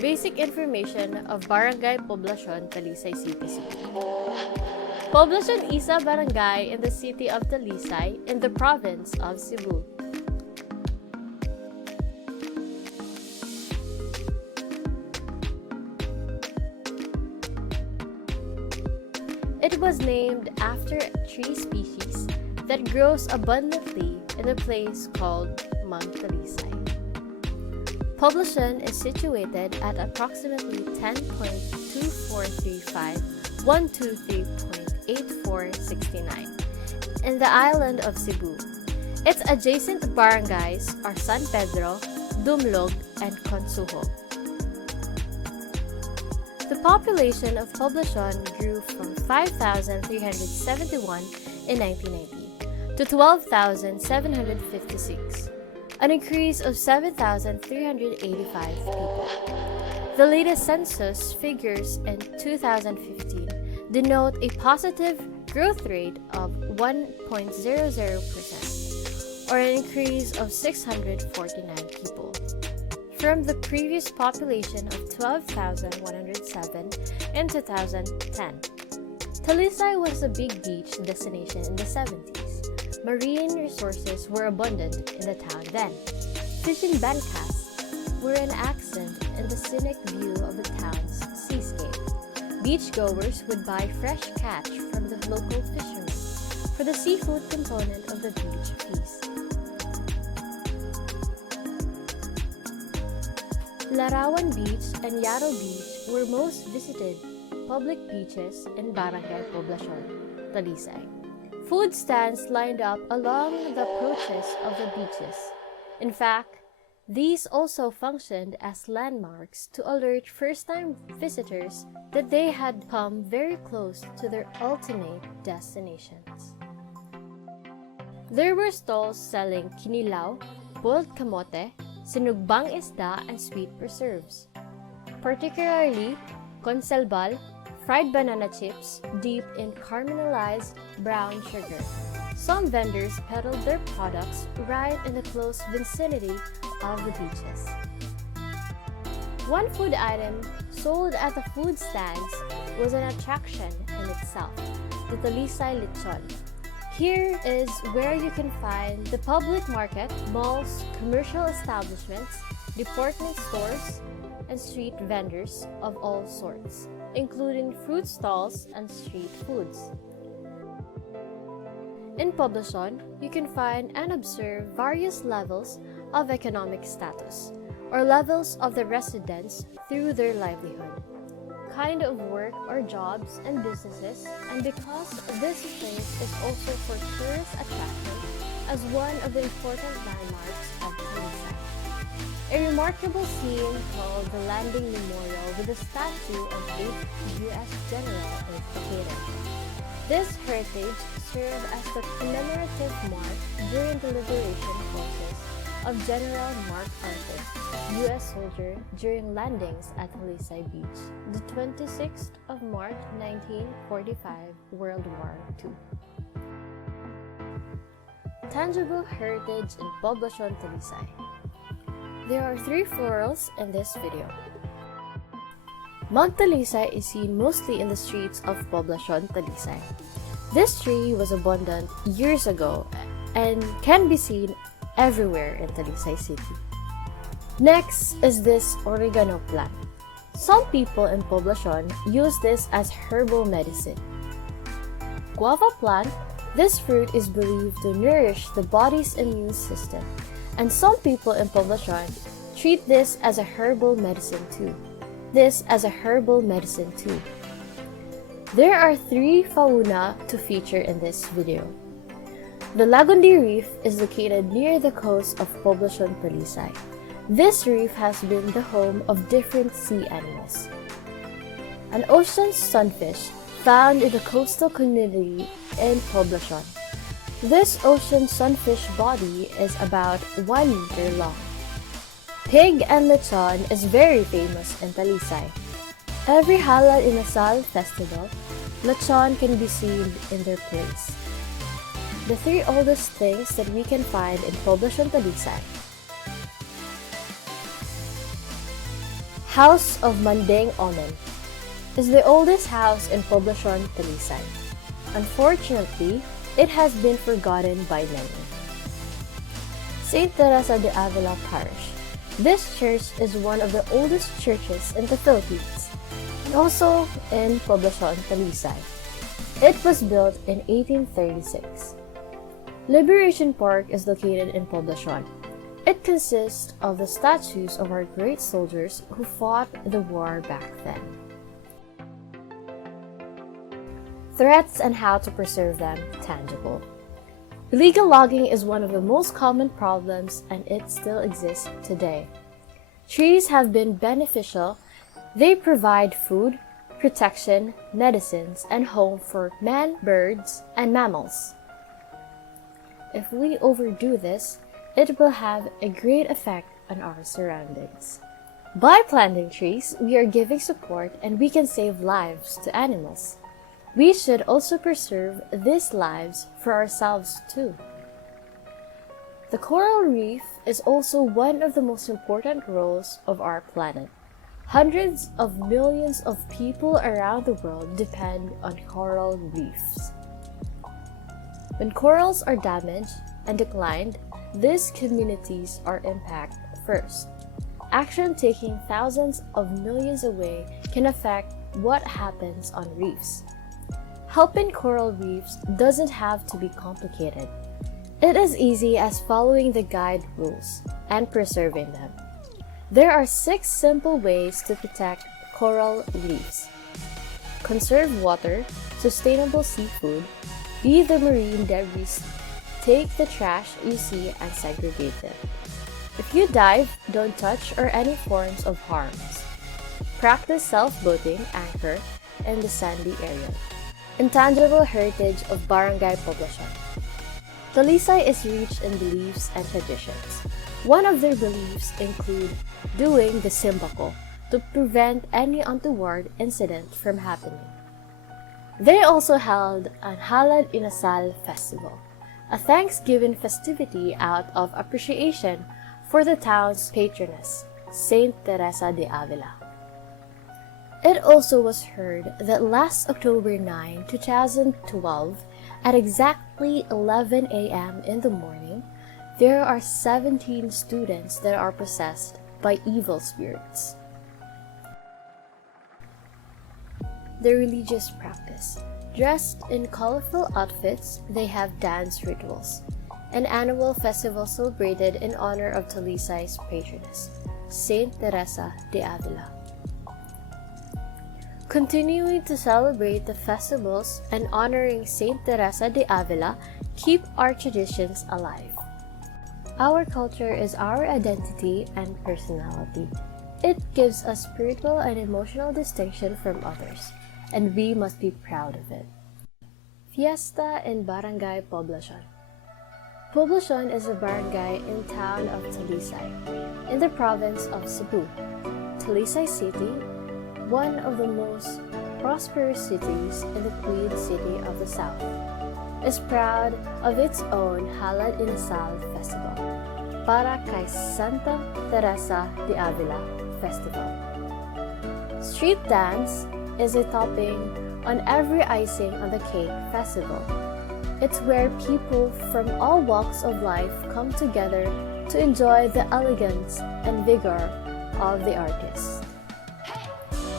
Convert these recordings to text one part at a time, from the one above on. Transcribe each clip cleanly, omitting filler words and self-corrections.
Basic information of Barangay Poblacion, Talisay City. Poblacion is a barangay in the city of Talisay in the province of Cebu. It was named after a tree species that grows abundantly in a place called Mount Talisay. Poblacion is situated at approximately 10.2435 123.8469 in the island of Cebu. Its adjacent barangays are San Pedro, Dumlog, and Consuho. The population of Poblacion grew from 5,371 in 1990 to 12,756, an increase of 7,385 people. The latest census figures in 2015 denote a positive growth rate of 1.00%, or an increase of 649 people, from the previous population of 12,107 in 2010. Talisay was a big beach destination in the 70s. Marine resources were abundant in the town then. Fishing bankas were an accent in the scenic view of the town's seascape. Beachgoers would buy fresh catch from the local fishermen for the seafood component of the beach feast. Larawan Beach and Yaro Beach were most visited public beaches in Barangay Poblacion, Talisay. Food stands lined up along the approaches of the beaches. In fact, these also functioned as landmarks to alert first-time visitors that they had come very close to their ultimate destinations. There were stalls selling kinilaw, boiled kamote, sinugbang isda, and sweet preserves. Particularly, consalbal, fried banana chips dipped in caramelized brown sugar. Some vendors peddled their products right in the close vicinity of the beaches. One food item sold at the food stands was an attraction in itself, the Talisay Lechon. Here is where you can find the public market, malls, commercial establishments, department stores, and street vendors of all sorts, including fruit stalls and street foods. In Poblacion, you can find and observe various levels of economic status, or levels of the residents through their livelihood, kind of work or jobs and businesses, and because this place is also for tourist attraction as one of the important landmarks of Talisay. A remarkable scene called the Landing Memorial with a statue of 8th U.S. General is located. This heritage served as the commemorative mark during the liberation process of General Mark Arthur, U.S. soldier during landings at Talisay Beach, the 26th of March 1945, World War II. Tangible heritage in Poblacion, Talisay. There are 3 florals in this video. Mount Talisay is seen mostly in the streets of Poblacion, Talisay. This tree was abundant years ago and can be seen everywhere in Talisay City. Next is this oregano plant. Some people in Poblacion use this as herbal medicine. Guava plant. This fruit is believed to nourish the body's immune system, and some people in Poblacion treat this as a herbal medicine too. There are 3 fauna to feature in this video. The Lagundi Reef is located near the coast of Poblacion, Talisay. This reef has been the home of different sea animals. An ocean sunfish found in the coastal community in Poblacion. This ocean sunfish body is about 1 meter long. Pig and lechon is very famous in Talisay. Every Halal Inasal festival, lechon can be seen in their place. The 3 oldest things that we can find in Poblacion, Talisay. House of Mandeng Omen is the oldest house in Poblacion, Talisay. Unfortunately, it has been forgotten by many. St. Teresa de Avila Parish. This church is one of the oldest churches in the Philippines and also in Poblacion, Talisay. It was built in 1836. Liberation Park is located in Poblacion. It consists of the statues of our great soldiers who fought the war back then. Threats and how to preserve them tangible. Illegal logging is one of the most common problems and it still exists today. Trees have been beneficial. They provide food, protection, medicines, and home for man, birds, and mammals. If we overdo this, it will have a great effect on our surroundings. By planting trees, we are giving support and we can save lives to animals. We should also preserve these lives for ourselves too. The coral reef is also one of the most important roles of our planet. Hundreds of millions of people around the world depend on coral reefs. When corals are damaged and declined, these communities are impacted first. Action taking thousands of millions away can affect what happens on reefs. Helping coral reefs doesn't have to be complicated. It is easy as following the guide rules and preserving them. There are 6 simple ways to protect coral reefs. Conserve water, sustainable seafood, leave the marine debris, take the trash you see and segregate it. If you dive, don't touch or any forms of harms. Practice self-boating anchor in the sandy area. Intangible heritage of Barangay Poblacion. Talisay is rich in beliefs and traditions. One of their beliefs include doing the simbako to prevent any untoward incident from happening. They also held an Halad Inasal festival, a Thanksgiving festivity out of appreciation for the town's patroness, Saint Teresa de Avila. It also was heard that last October 9, 2012, at exactly 11 a.m. in the morning, there are 17 students that are possessed by evil spirits. The religious practice. Dressed in colorful outfits, they have dance rituals. An annual festival celebrated in honor of Talisay's patroness, Saint Teresa de Avila. Continuing to celebrate the festivals and honoring Saint Teresa de Avila keep our traditions alive. Our culture is our identity and personality. It gives us spiritual and emotional distinction from others, and we must be proud of it. Fiesta in Barangay Poblacion. Poblacion is a barangay in town of Talisay, in the province of Cebu. Talisay City, one of the most prosperous cities in the Queen City of the South, is proud of its own Halad Inasal Festival, para kay Santa Teresa de Avila Festival. Street dance is a topping on every icing on the cake festival. It's where people from all walks of life come together to enjoy the elegance and vigor of the artist.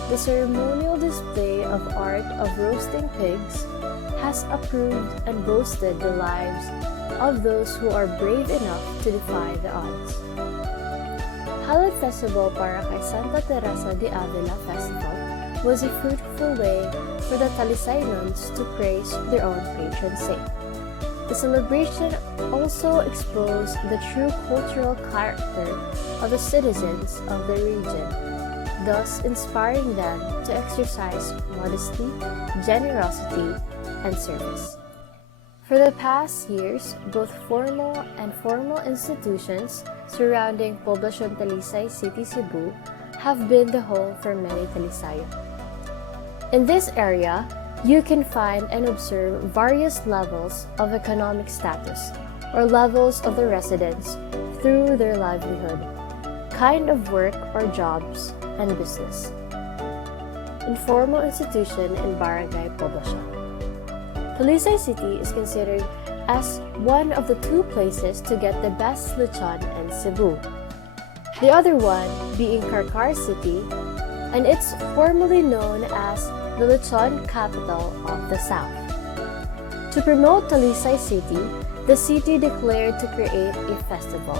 The ceremonial display of art of roasting pigs has approved and boasted the lives of those who are brave enough to defy the odds. Halad Festival para kay Santa Teresa de Avila Festival was a fruitful way for the Talisayans to praise their own patron saint. The celebration also exposed the true cultural character of the citizens of the region, thus inspiring them to exercise modesty, generosity, and service. For the past years, both formal and formal institutions surrounding Poblacion Talisay City, Cebu have been the home for many Talisayans. In this area, you can find and observe various levels of economic status or levels of the residents through their livelihood, kind of work or jobs, and business. Informal institution in barangay Poblacion. Talisay City is considered as one of the two places to get the best lechon in Cebu. The other one being Carcar City, and it's formerly known as the lechon capital of the South. To promote Talisay City, the city declared to create a festival,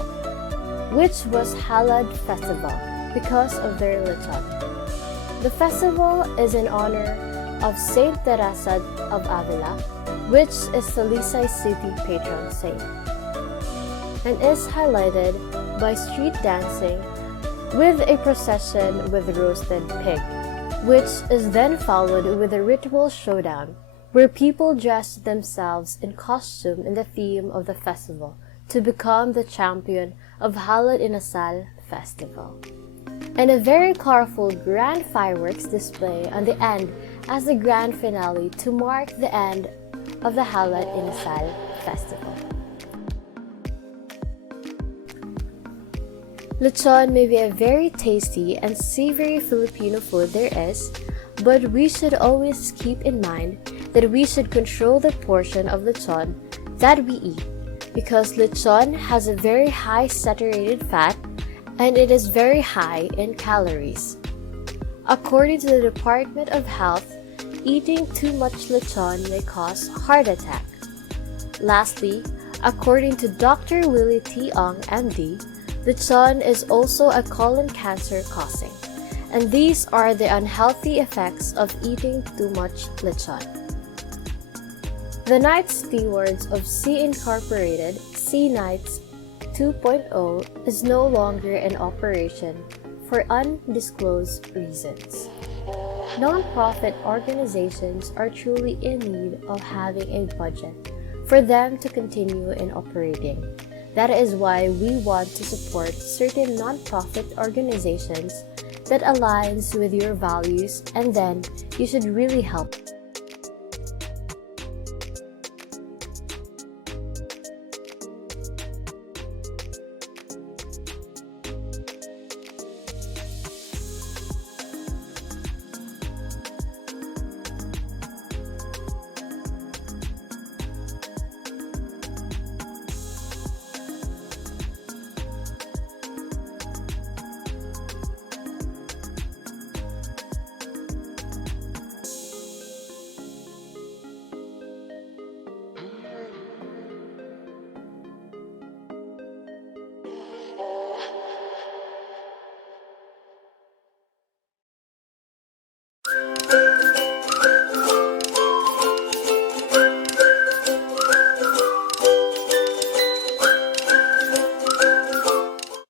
which was Halad Festival because of their lechon. The festival is in honor of Saint Teresa of Avila, which is Talisay City patron saint, and is highlighted by street dancing with a procession with roasted pig, which is then followed with a ritual showdown where people dress themselves in costume in the theme of the festival to become the champion of Halad Inasal Festival. And a very colorful grand fireworks display on the end as the grand finale to mark the end of the Halad Inasal Festival. Lechon may be a very tasty and savory Filipino food there is, but we should always keep in mind that we should control the portion of lechon that we eat, because lechon has a very high saturated fat and it is very high in calories. According to the Department of Health, eating too much lechon may cause heart attack. Lastly, according to Dr. Willie T. Ong, MD, lechon is also a colon cancer causing, and these are the unhealthy effects of eating too much lechon. The Night Stewards of Sea Incorporated, Sea Nights 2.0, is no longer in operation for undisclosed reasons. Non-profit organizations are truly in need of having a budget for them to continue in operating. That is why we want to support certain non-profit organizations that aligns with your values, and then you should really help.